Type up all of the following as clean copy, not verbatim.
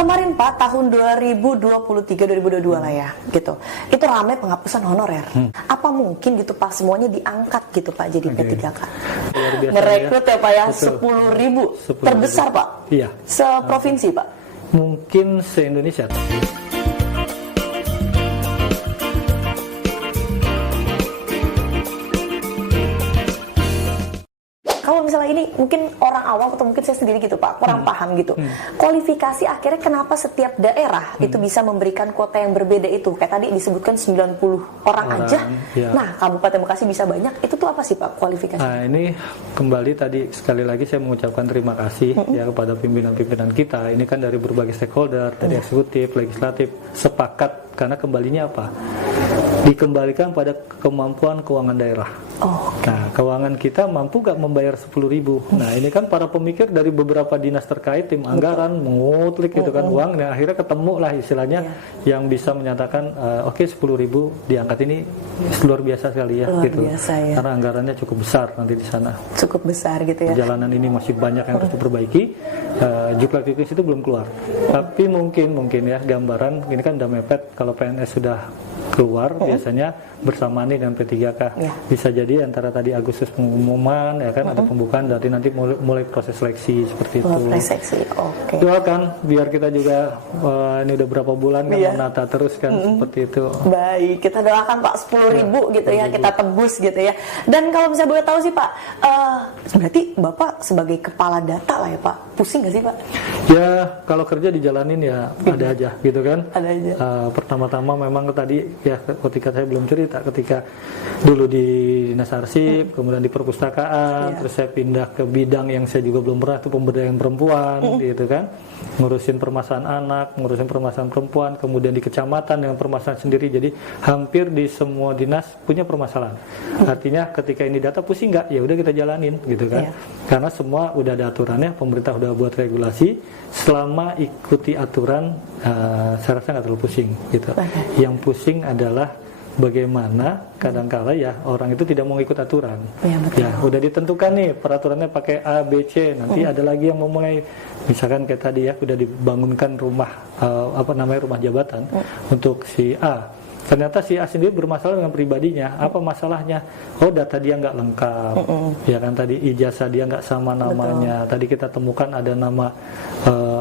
Kemarin Pak, tahun 2023-2022 lah ya, gitu. Itu ramai penghapusan honorer. Apa mungkin gitu Pak, semuanya diangkat gitu Pak jadi P3K? Ngerekrut ya Pak ya, 10.000. Terbesar Pak? Iya. Seprovinsi Pak? Mungkin se-Indonesia. Kalau misalnya ini mungkin orang awam atau mungkin saya sendiri gitu Pak, kurang paham gitu. Kualifikasi akhirnya kenapa setiap daerah itu bisa memberikan kuota yang berbeda itu? Kayak tadi disebutkan 90 orang aja. Ya. Nah, Kabupaten Bekasi bisa banyak. Itu tuh apa sih Pak kualifikasi? Nah, ini kembali tadi sekali lagi saya mengucapkan terima kasih ya kepada pimpinan-pimpinan kita. Ini kan dari berbagai stakeholder, dari eksekutif, legislatif, sepakat karena kembalinya apa? Dikembalikan pada kemampuan keuangan daerah. Nah, keuangan kita mampu gak membayar 10.000? Nah, ini kan para pemikir dari beberapa dinas terkait, tim anggaran, mengutlik gitu kan uang, dan akhirnya ketemu lah istilahnya yang bisa menyatakan, oke 10.000 diangkat ini luar biasa sekali ya. Luar gitu. biasa ya. Karena anggarannya cukup besar nanti di sana. Cukup besar gitu ya. Perjalanan ini masih banyak yang harus diperbaiki. Juklak-juklis itu belum keluar. Tapi mungkin ya gambaran, ini kan udah mepet, kalau PNS sudah keluar biasanya bersamaan nih dengan P3K. Bisa jadi antara tadi Agustus pengumuman ya kan ada pembukaan, dari nanti mulai proses seleksi seperti itu. Seleksi, oke. Doakan biar kita juga ini udah berapa bulan kan menata terus kan seperti itu. Baik, kita doakan Pak 10.000 gitu ya, kita tebus gitu ya. Dan kalau misalnya boleh tahu sih Pak, berarti Bapak sebagai kepala data lah ya Pak, pusing gak sih Pak? Ya kalau kerja dijalanin ya ada aja gitu kan. Ada aja. Pertama-tama memang tadi ya ketika saya belum cerita, ketika dulu di dinas arsip, kemudian di perpustakaan, terus saya pindah ke bidang yang saya juga belum pernah, itu pemberdayaan perempuan gitu kan, ngurusin permasalahan anak, ngurusin permasalahan perempuan, kemudian di kecamatan dengan permasalahan sendiri. Jadi hampir di semua dinas punya permasalahan. Artinya ketika ini data pusing nggak, ya udah kita jalanin gitu kan, karena semua udah ada aturannya, pemerintah udah buat regulasi, selama ikuti aturan saya rasa nggak terlalu pusing gitu. Yang pusing adalah bagaimana kadang-kala ya orang itu tidak mau ikut aturan. Ya udah ditentukan nih peraturannya pakai A, B, C. Nanti ada lagi yang mau mulai, misalkan kayak tadi ya udah dibangunkan rumah rumah jabatan untuk si A. Ternyata si A sendiri bermasalah dengan pribadinya. Apa masalahnya? Oh, data dia nggak lengkap. Ya kan, tadi ijazah dia nggak sama namanya. Tadi kita temukan ada nama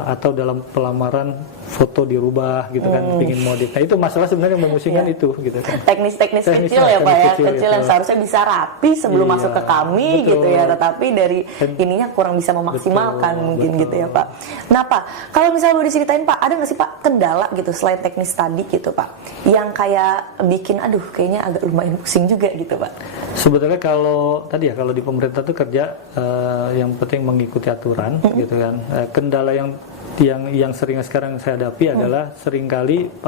atau dalam pelamaran foto dirubah gitu kan, pingin modif. Nah itu masalah sebenarnya yang memusingkan itu gitu kan. Teknis kecil ya Pak ya, kecil yang seharusnya bisa rapi sebelum masuk ke kami gitu ya, tetapi dari ininya kurang bisa memaksimalkan mungkin gitu ya Pak. Nah Pak, kalau misalnya boleh diceritain Pak, ada nggak sih Pak kendala gitu selain teknis tadi gitu Pak, yang kayak bikin kayaknya agak lumayan pusing juga gitu Pak? Sebetulnya kalau tadi ya, kalau di pemerintah tuh kerja yang penting mengikuti aturan gitu kan. Kendala yang sering sekarang saya hadapi adalah seringkali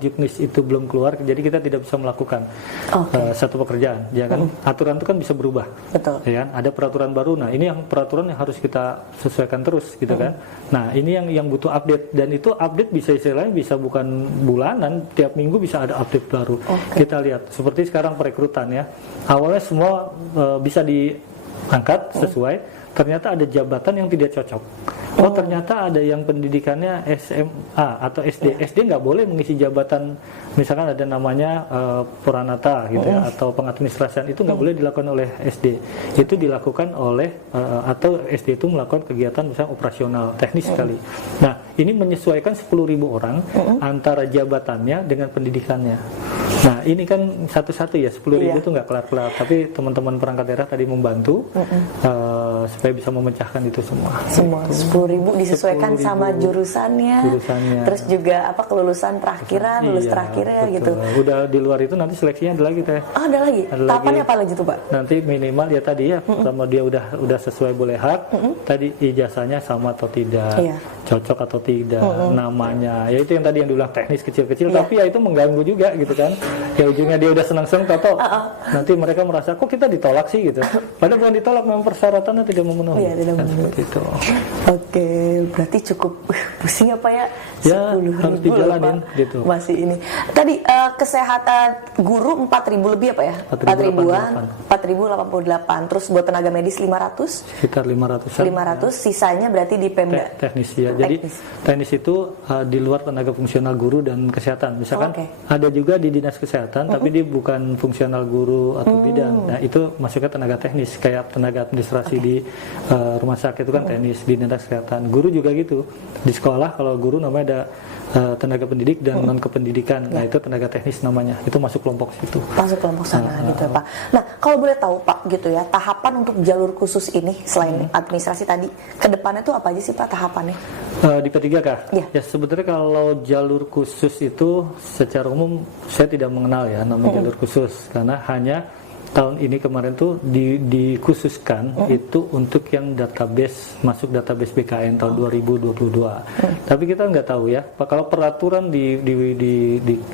juknis itu belum keluar, jadi kita tidak bisa melakukan satu pekerjaan, ya kan? Aturan itu kan bisa berubah, ya kan? Ada peraturan baru, nah ini yang peraturan yang harus kita sesuaikan terus, gitu kan? Nah ini yang butuh update, dan itu update bisa istilahnya bisa bukan bulanan, tiap minggu bisa ada update baru. Kita lihat seperti sekarang perekrutan ya, awalnya semua bisa diangkat sesuai. Ternyata ada jabatan yang tidak cocok. Oh ternyata ada yang pendidikannya SMA atau SD. SD nggak boleh mengisi jabatan, misalkan ada namanya Puranata gitu ya, atau pengadministrasian, itu nggak boleh dilakukan oleh SD. Itu dilakukan oleh atau SD itu melakukan kegiatan misalnya operasional, teknis sekali. Nah ini menyesuaikan 10.000 orang antara jabatannya dengan pendidikannya. Nah ini kan satu-satu ya, 10.000 itu nggak kelar-kelar. Tapi teman-teman perangkat daerah tadi membantu supaya bisa memecahkan itu semua. Semua 10.000 disesuaikan 10.000 sama jurusannya, terus juga kelulusan terakhiran, lulus terakhirnya gitu. Udah di luar itu nanti seleksinya ada lagi teh. Oh ada lagi. Tahapannya apa lagi tuh Pak? Nanti minimal ya tadi ya, sama dia udah sesuai boleh hak. Tadi ijazahnya sama atau tidak, cocok atau tidak, namanya. Ya itu yang tadi yang dibilang teknis kecil-kecil, tapi ya itu mengganggu juga gitu kan. Ya ujungnya dia udah senang-senang, toto nanti mereka merasa kok kita ditolak sih gitu. Padahal bukan ditolak, memang persyaratannya tidak memenuhi. Iya, tidak memenuhi. Itu. Oke, berarti cukup pusing apa ya? Ya, harus dijalanin gitu. Masih ini. Tadi kesehatan guru 4.000 lebih apa ya? 4.088. Terus buat tenaga medis 500? Sekitar 500. 500, sisanya berarti di Pemda. Teknis ya. Jadi teknis itu di luar tenaga fungsional guru dan kesehatan. Misalkan ada juga di dinas kesehatan, tapi dia bukan fungsional guru atau bidang. Nah itu masuknya tenaga teknis, kayak tenaga administrasi di rumah sakit itu kan teknis, di dinas kesehatan. Guru juga gitu. Di sekolah kalau guru namanya ada tenaga pendidik dan non kependidikan. Nah itu tenaga teknis namanya. Itu masuk kelompok situ. Masuk kelompok sana gitu Pak. Nah kalau boleh tahu Pak gitu ya, tahapan untuk jalur khusus ini selain administrasi tadi, ke depannya tuh apa aja sih Pak tahapannya? Di P3 kah? Ya sebetulnya kalau jalur khusus itu secara umum saya tidak mengenal ya namanya jalur khusus, karena hanya tahun ini kemarin tuh dikhususkan itu untuk yang database, masuk database BKN tahun 2022. Tapi kita nggak tahu ya, kalau peraturan di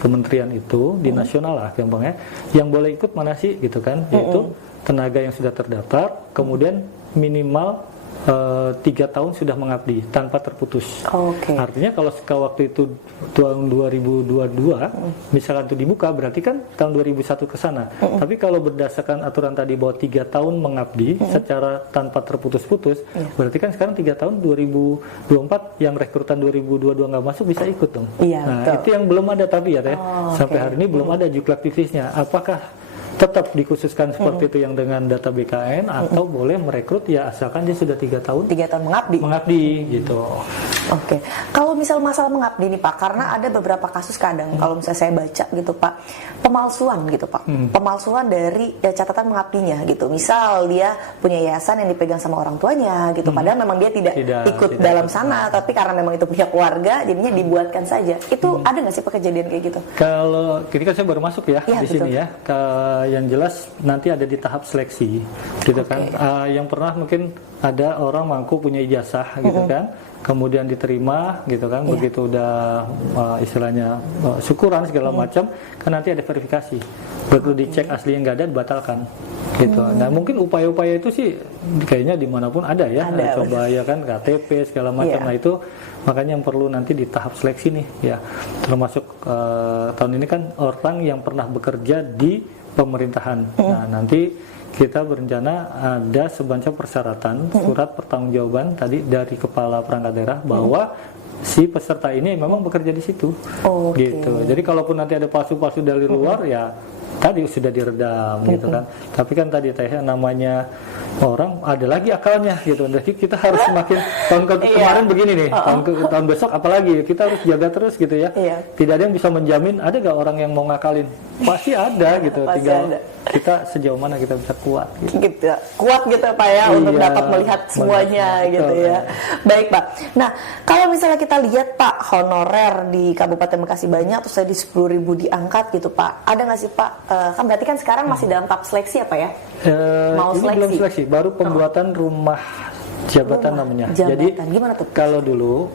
kementerian itu, di nasional lah gampangnya, yang boleh ikut mana sih gitu kan, yaitu tenaga yang sudah terdaftar, kemudian minimal 3 tahun sudah mengabdi tanpa terputus. Artinya kalau waktu itu tahun 2022 misalkan itu dibuka, berarti kan tahun 2001 ke sana. Tapi kalau berdasarkan aturan tadi bahwa 3 tahun mengabdi secara tanpa terputus-putus, berarti kan sekarang 3 tahun 2024 yang rekrutan 2022 nggak masuk bisa ikut dong. Nah itu yang belum ada tapi ya teh. Sampai hari ini belum ada juklat aktivisnya. Apakah tetap dikhususkan seperti itu yang dengan data BKN atau boleh merekrut ya asalkan dia sudah 3 tahun mengabdi gitu. Kalau misal masalah mengabdi nih Pak, karena ada beberapa kasus kadang kalau misalnya saya baca gitu Pak, pemalsuan gitu Pak, pemalsuan dari catatan mengabdinya gitu. Misal dia punya yayasan yang dipegang sama orang tuanya gitu, padahal memang dia tidak ikut dalam sana, tapi karena memang itu punya keluarga jadinya dibuatkan saja. Itu ada nggak sih Pak kejadian kayak gitu? Kalau ini kan saya baru masuk ya di sini ya. Yang jelas nanti ada di tahap seleksi gitu kan. Yang pernah mungkin ada orang mangku punya ijazah gitu kan, kemudian diterima gitu kan, begitu udah istilahnya syukuran segala macam kan nanti ada verifikasi, begitu dicek asli yang nggak ada dibatalkan gitu. Nah mungkin upaya-upaya itu sih kayaknya dimanapun ada ya, coba ya kan KTP segala macam. Nah itu makanya yang perlu nanti di tahap seleksi nih ya, termasuk tahun ini kan orang yang pernah bekerja di pemerintahan. Nah nanti kita berencana ada semacam persyaratan surat pertanggungjawaban tadi dari kepala perangkat daerah bahwa si peserta ini memang bekerja di situ. Gitu. Jadi kalaupun nanti ada palsu-palsu dari luar ya tadi sudah diredam gitu kan. Tapi kan tadi namanya orang ada lagi akalnya gitu. Jadi kita harus semakin tahun kemarin begini nih, tahun besok apalagi kita harus jaga terus gitu ya. Tidak ada yang bisa menjamin ada gak orang yang mau ngakalin. Pasti ada gitu. Tinggal kita sejauh mana kita bisa kuat gitu. Kuat gitu Pak ya untuk dapat melihat semuanya gitu ya. Baik Pak. Nah, kalau misalnya kita lihat Pak honorer di Kabupaten Bekasi banyak terus tadi 10.000 diangkat gitu Pak. Ada nggak sih Pak? Kan berarti kan sekarang masih dalam tahap seleksi apa ya? Mau ini belum seleksi, baru pembuatan rumah jabatan namanya. Jadi gimana tuh? Kalau dulu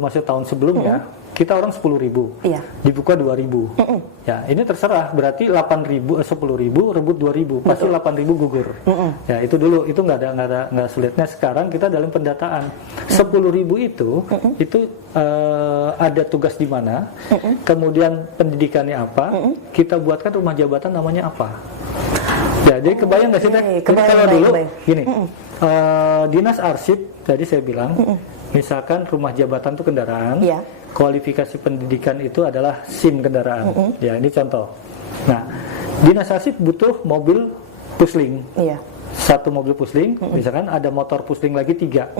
masih tahun sebelumnya kita orang 10.000, dibuka 2.000. Ya ini terserah, berarti 10.000 rebut 2.000, pasti 8.000 gugur. Ya itu dulu, itu nggak sulitnya. Sekarang kita dalam pendataan 10.000 itu ada tugas di mana, kemudian pendidikannya apa, kita buatkan rumah jabatan namanya apa. Ya jadi kebayang nggak sih Teh? Kalau dulu gini, dinas arsip, tadi saya bilang, misalkan rumah jabatan itu kendaraan. Kualifikasi pendidikan itu adalah SIM kendaraan. Ya, ini contoh. Nah, dinas arsip butuh mobil pusling. Satu mobil pusling, misalkan ada motor pusling lagi 3.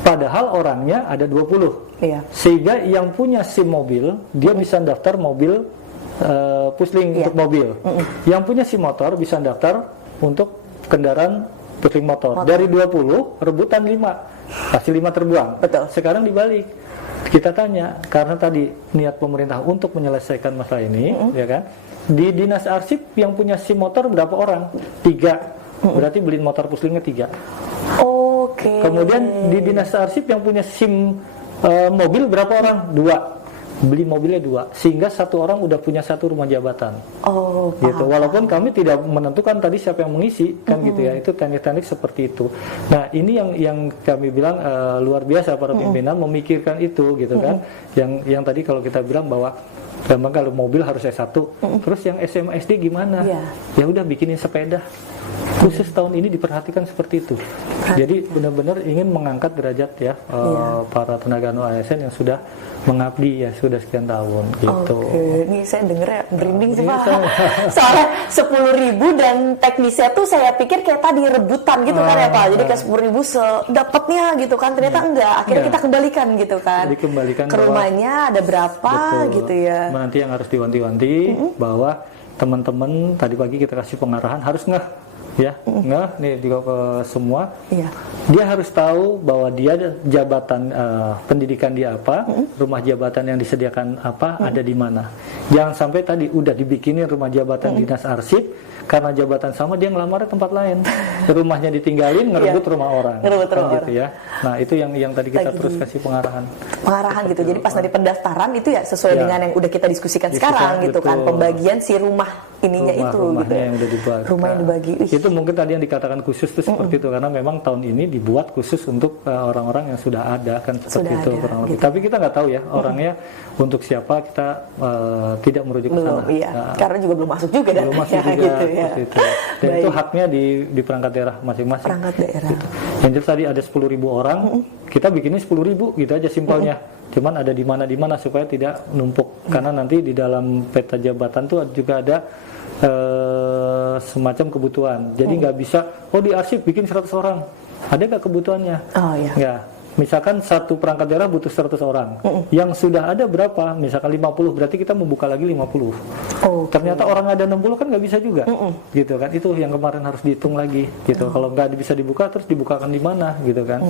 Padahal orangnya ada 20. Sehingga yang punya SIM mobil, dia bisa daftar mobil pusling untuk mobil. Yang punya SIM motor bisa daftar untuk kendaraan pusling motor. Dari 20, rebutan 5. Pasti 5 terbuang. Sekarang dibalik. Kita tanya, karena tadi niat pemerintah untuk menyelesaikan masalah ini, ya kan? Di dinas arsip yang punya SIM motor berapa orang? 3. Berarti beliin motor puslingnya 3. Kemudian di dinas arsip yang punya SIM mobil berapa orang? 2. Beli mobilnya 2, sehingga satu orang udah punya satu rumah jabatan. Gitu. Walaupun kami tidak menentukan tadi siapa yang mengisi, kan gitu ya. Itu teknik-teknik seperti itu. Nah, ini yang kami bilang luar biasa para pimpinan memikirkan itu, gitu kan. Yang tadi kalau kita bilang bahwa memang kalau mobil harus S1, terus yang SMA SD gimana? Ya udah bikinin sepeda. Khusus tahun ini diperhatikan seperti itu. Jadi benar-benar ingin mengangkat derajat ya para tenaga ASN yang sudah mengabdi ya sudah sekian tahun gitu. Oke, ini saya dengernya merinding sih Pak. Soalnya 10.000 dan teknisnya tuh saya pikir kayak tadi rebutan gitu kan ya Pak. Jadi kayak 10.000 sedapatnya gitu kan. Ternyata enggak. Akhirnya kita kembalikan gitu kan. Jadi kembalikan ke rumahnya ada berapa gitu ya. Nanti yang harus diwanti-wanti bahwa teman-teman tadi pagi kita kasih pengarahan harus nggak nih juga ke semua. Dia harus tahu bahwa dia jabatan pendidikan dia apa, rumah jabatan yang disediakan apa, ada di mana. Jangan sampai tadi udah dibikinin rumah jabatan dinas arsip, karena jabatan sama dia ngelamar di tempat lain, rumahnya ditinggalin, ngerebut rumah orang, gitu ya. Nah itu yang tadi kita terus kasih pengarahan gitu. Jadi pas nanti pendaftaran itu ya sesuai dengan yang udah kita diskusikan sekarang gitu kan, pembagian si rumah ininya rumahnya gitu. Yang udah dibagi. Rumah yang dibagi. Itu mungkin tadi yang dikatakan khusus itu seperti itu karena memang tahun ini dibuat khusus untuk orang-orang yang sudah ada kan seperti itu kurang lebih. Tapi kita nggak tahu ya orangnya untuk siapa, kita tidak merujuk ke sana. Karena juga belum masuk juga belum masuk juga, gitu ya. Itu. Dan itu haknya di perangkat daerah masing-masing. Perangkat daerah. Gitu. Yang jelas tadi ada 10.000 orang, kita bikinnya 10.000 gitu aja simpelnya. Cuman ada di mana supaya tidak numpuk. Karena nanti di dalam peta jabatan tuh juga ada semacam kebutuhan. Jadi nggak bisa, di arsip bikin 100 orang. Ada nggak kebutuhannya? Nggak. Misalkan satu perangkat daerah butuh 100 orang. Yang sudah ada berapa? Misalkan 50, berarti kita membuka lagi 50. Ternyata orang ada 60 kan nggak bisa juga. Gitu kan. Itu yang kemarin harus dihitung lagi gitu. Kalau nggak bisa dibuka, terus dibukakan di mana gitu kan.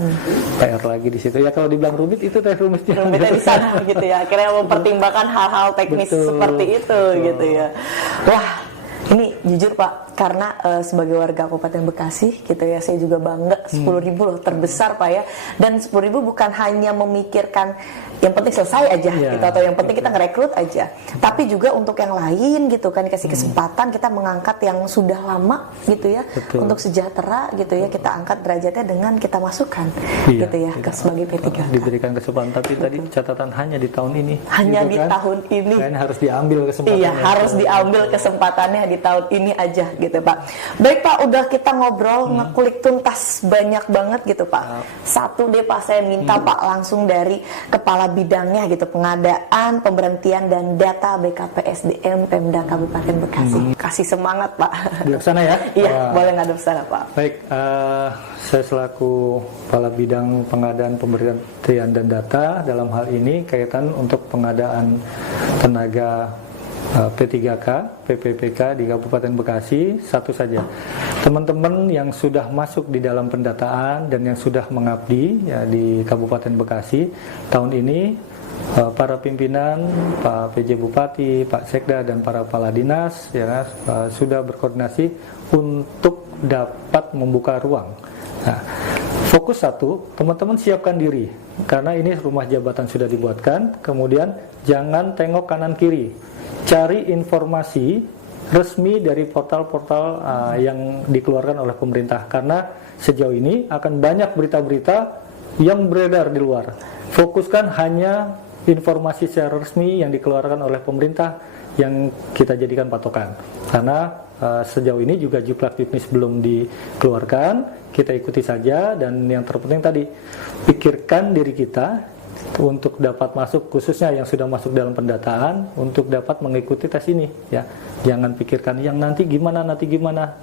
PR lagi di situ. Ya kalau dibilang rumit itu rumitnya di sana gitu ya. Akhirnya mempertimbangkan hal-hal teknis seperti itu gitu ya. Wah, ini jujur Pak, karena sebagai warga Kabupaten Bekasi gitu ya, saya juga bangga 10.000 loh, terbesar Pak ya. Dan 10.000 bukan hanya memikirkan yang penting selesai aja gitu, atau yang penting kita ngerekrut aja, tapi juga untuk yang lain gitu kan, dikasih kesempatan kita mengangkat yang sudah lama gitu ya, untuk sejahtera gitu ya, kita angkat derajatnya dengan kita masukkan gitu ya ke sebagai P3K. Diberikan kesempatan, tapi tadi catatan hanya di tahun ini. Hanya gitu di kan? tahun ini. Kayaknya harus diambil kesempatannya. Iya, harus diambil kesempatannya di tahun ini aja gitu Pak. Baik Pak, udah kita ngobrol ngekulik tuntas banyak banget gitu Pak. Satu deh Pak, saya minta Pak langsung dari kepala bidangnya gitu, pengadaan, pemberhentian dan data BKPSDM Pemda Kabupaten Bekasi. Kasih semangat Pak. Di sana ya? Iya, boleh ngadep sana Pak. Baik, saya selaku kepala bidang pengadaan, pemberhentian dan data dalam hal ini kaitan untuk pengadaan tenaga P3K, PPPK di Kabupaten Bekasi, satu saja. Teman-teman yang sudah masuk di dalam pendataan dan yang sudah mengabdi ya, di Kabupaten Bekasi, tahun ini para pimpinan, Pak PJ Bupati, Pak Sekda dan para kepala dinas ya, sudah berkoordinasi untuk dapat membuka ruang. Nah, fokus satu, teman-teman siapkan diri karena ini rumah jabatan sudah dibuatkan. Kemudian jangan tengok kanan kiri. Cari informasi resmi dari portal-portal yang dikeluarkan oleh pemerintah, karena sejauh ini akan banyak berita-berita yang beredar di luar. Fokuskan hanya informasi secara resmi yang dikeluarkan oleh pemerintah yang kita jadikan patokan, karena sejauh ini juga Juplak-Jupnis belum dikeluarkan, kita ikuti saja. Dan yang terpenting tadi, pikirkan diri kita untuk dapat masuk, khususnya yang sudah masuk dalam pendataan, untuk dapat mengikuti tes ini ya. Jangan pikirkan yang nanti gimana.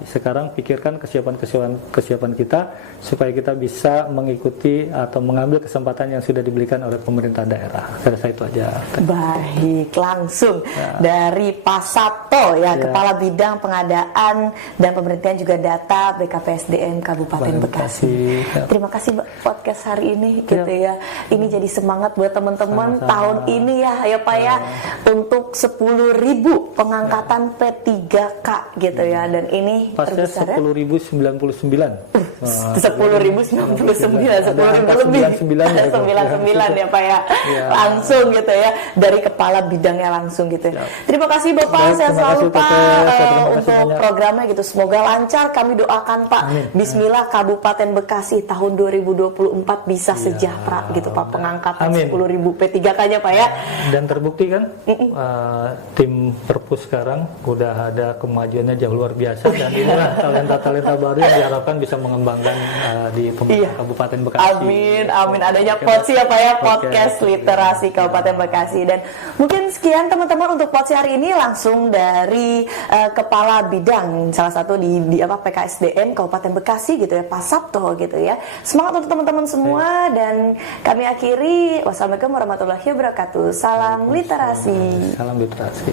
Sekarang pikirkan kesiapan kita supaya kita bisa mengikuti atau mengambil kesempatan yang sudah diberikan oleh pemerintah daerah. Saya rasa itu aja. Baik, langsung dari Pak Sabto ya, Kepala Bidang Pengadaan dan Pemberhentian juga Data BKPSDM Kabupaten Bekasi. Terima kasih podcast hari ini gitu ya. Ini jadi semangat buat teman-teman tahun ini ya Pak ya, untuk 10.000 pengangkatan P3K gitu ya. Dan ini pasnya 10.099. 10.099, 10.000 lebih. 99 ya Pak ya. Langsung gitu ya, dari kepala bidangnya langsung gitu ya. Terima kasih Bapak, saya selalu Pak untuk programnya gitu. Semoga lancar, kami doakan Pak. Bismillah Kabupaten Bekasi tahun 2024 bisa sejahtera gitu Pak, pengangkatan Amin. 10.000 P3K-nya Pak ya. Dan terbukti kan tim Perpus sekarang udah ada kemajuannya jauh luar biasa dan inilah talenta-talenta baru yang diharapkan bisa mengembangkan di pemerintah Kabupaten Bekasi. Amin, amin. Adanya POTSI ya Pak ya, podcast literasi Kabupaten Bekasi. Dan mungkin sekian teman-teman untuk POTSI hari ini langsung dari Kepala Bidang salah satu di PKSDM Kabupaten Bekasi gitu ya, Pak Sabto gitu ya. Semangat untuk teman-teman semua dan kami akhiri. Wassalamualaikum warahmatullahi wabarakatuh. Salam literasi. Salam literasi.